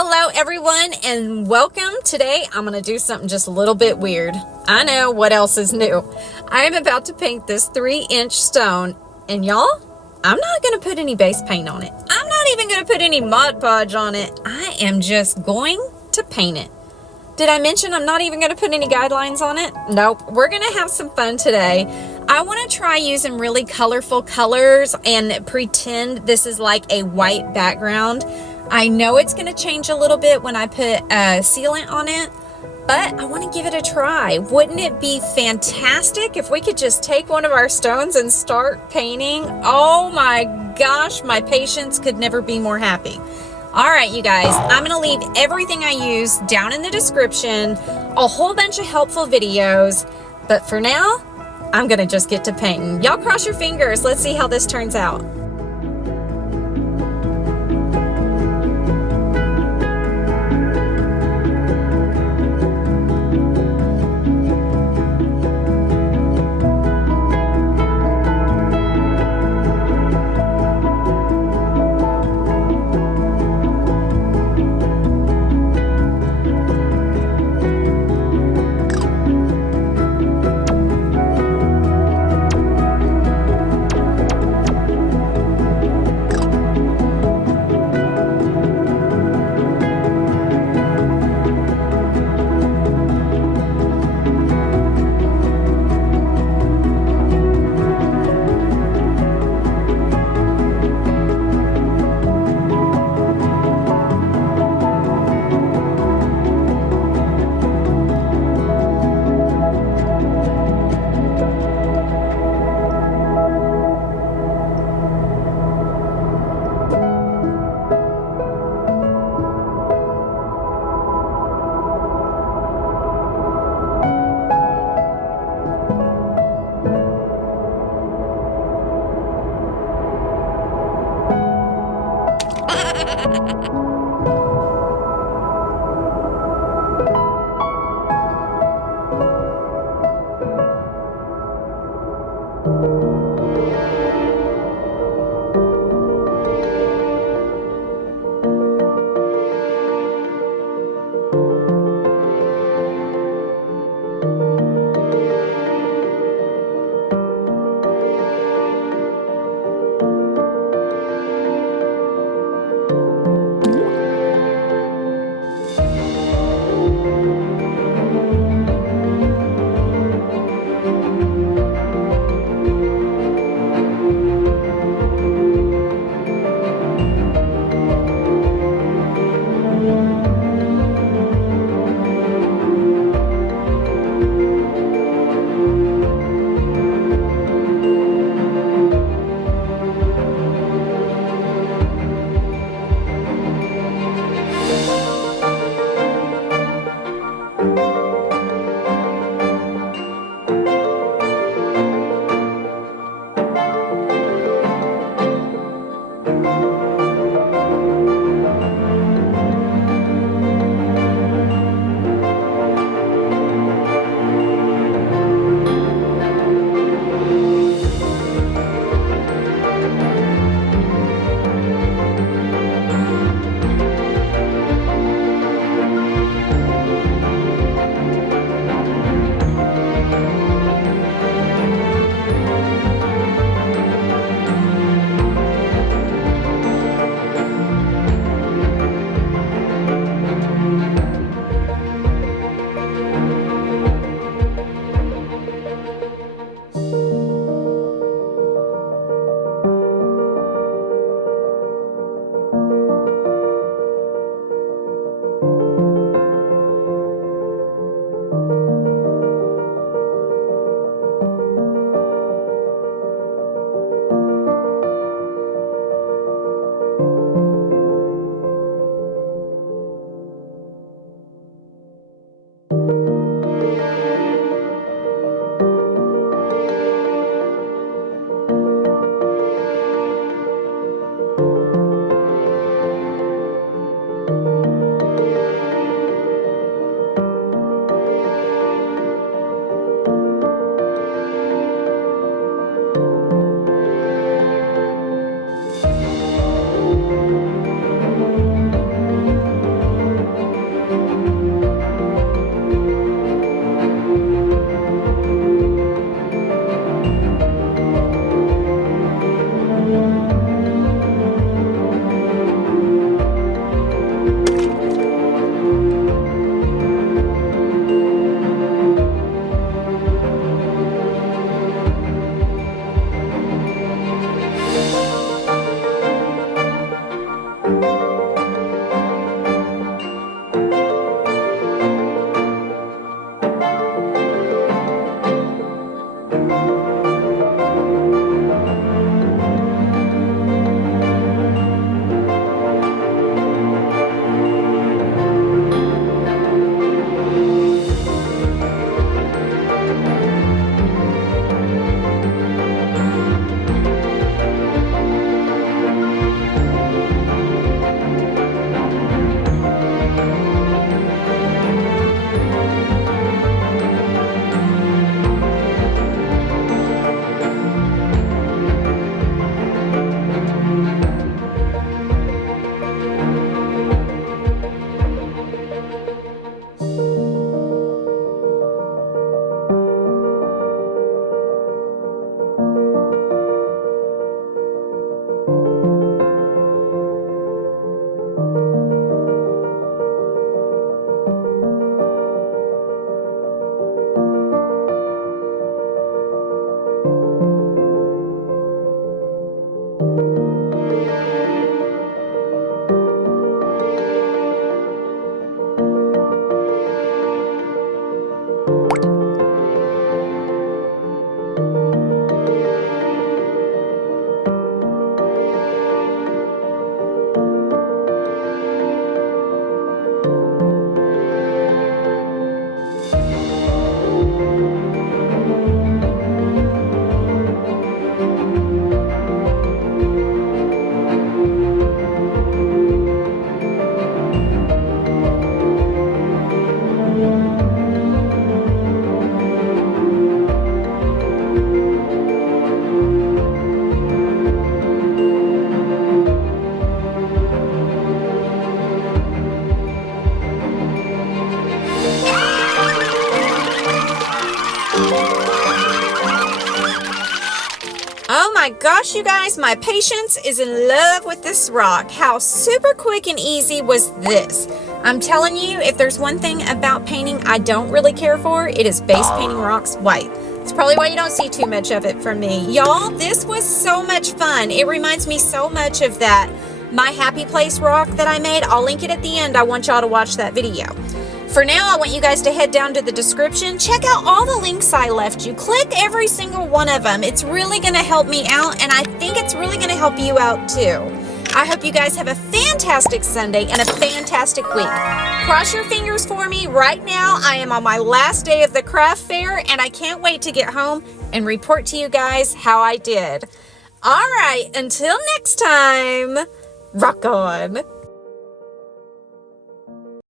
Hello everyone and welcome. Today I'm going to do something just a little bit weird. I know, what else is new? I am about to paint this 3-inch stone, and y'all, I'm not going to put any base paint on it. I'm not even going to put any Mod Podge on it. I am just going to paint it. Did I mention I'm not even going to put any guidelines on it? Nope. We're going to have some fun today. I want to try using really colorful colors and pretend this is like a white background. I know it's going to change a little bit when I put sealant on it, but I want to give it a try. Wouldn't it be fantastic if we could just take one of our stones and start painting? Oh my gosh, my patience could never be more happy. All right, you guys, I'm going to leave everything I use down in the description, a whole bunch of helpful videos, but for now, I'm going to just get to painting. Y'all cross your fingers. Let's see how this turns out. Oh my gosh, you guys, my patience is in love with this rock. How super quick and easy was this? I'm telling you, if there's one thing about painting I don't really care for, it is base painting rocks white. It's probably why you don't see too much of it from me. Y'all, this was so much fun. It reminds me so much of that My Happy Place rock that I made. I'll link it at the end. I want y'all to watch that video. For now, I want you guys to head down to the description. Check out all the links I left you. Click every single one of them. It's really going to help me out, and I think it's really going to help you out too. I hope you guys have a fantastic Sunday and a fantastic week. Cross your fingers for me. Right now, I am on my last day of the craft fair, and I can't wait to get home and report to you guys how I did. All right, until next time, rock on.